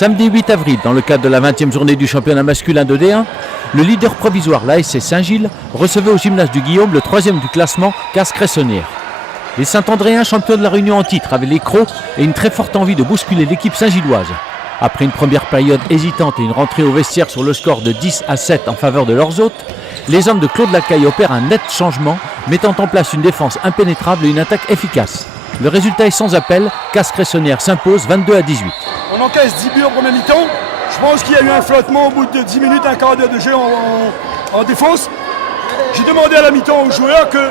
Samedi 8 avril, dans le cadre de la 20e journée du championnat masculin de D1, le leader provisoire, l'ASC Saint-Gilles, recevait au gymnase du Guillaume le 3e du classement, Castres-Cressonnières. Les Saint-Andréens, champions de la Réunion en titre, avaient les crocs et une très forte envie de bousculer l'équipe saint-gilloise. Après une première période hésitante et une rentrée au vestiaire sur le score de 10-7 en faveur de leurs hôtes, les hommes de Claude Lacaille opèrent un net changement, mettant en place une défense impénétrable et une attaque efficace. Le résultat est sans appel, Castres-Cressonnières s'impose 22-18. On encaisse 10 buts en premier mi-temps. Je pense qu'il y a eu un flottement au bout de 10 minutes, un quart d'heure de jeu en défense. J'ai demandé à la mi-temps aux joueurs que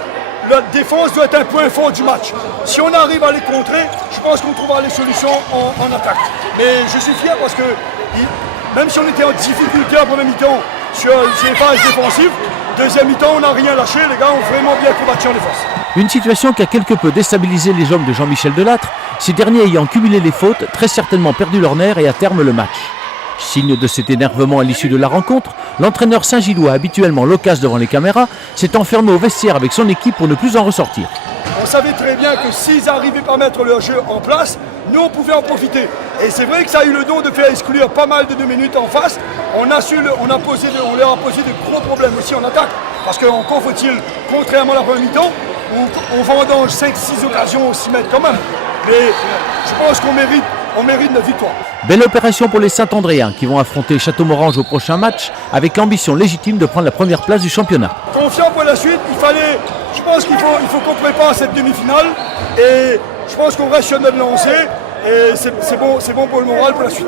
la défense doit être un point fort du match. Si on arrive à les contrer, je pense qu'on trouvera les solutions en attaque. Mais je suis fier parce que même si on était en difficulté en premier mi-temps sur les phases défensives, deuxième mi-temps, on n'a rien lâché. Les gars ont vraiment bien combattu en défense. Une situation qui a quelque peu déstabilisé les hommes de Jean-Michel Delattre, ces derniers ayant cumulé les fautes, très certainement perdu leur nerf et à terme le match. Signe de cet énervement à l'issue de la rencontre, l'entraîneur saint-gillois, habituellement loquace devant les caméras, s'est enfermé au vestiaire avec son équipe pour ne plus en ressortir. On savait très bien que s'ils arrivaient pas à mettre leur jeu en place, nous on pouvait en profiter. Et c'est vrai que ça a eu le don de faire exclure pas mal de 2 minutes en face. On leur a posé de gros problèmes aussi en attaque. Parce qu'encore faut-il, contrairement à la première mi-temps, on vendange 5-6 occasions au 6 mètres quand même. Mais je pense qu'on mérite notre victoire. Belle opération pour les Saint-Andréens qui vont affronter Château-Morange au prochain match avec l'ambition légitime de prendre la première place du championnat. Confiant pour la suite, je pense qu'il faut qu'on prépare cette demi-finale et je pense qu'on reste sur notre lancée et c'est bon pour le moral pour la suite.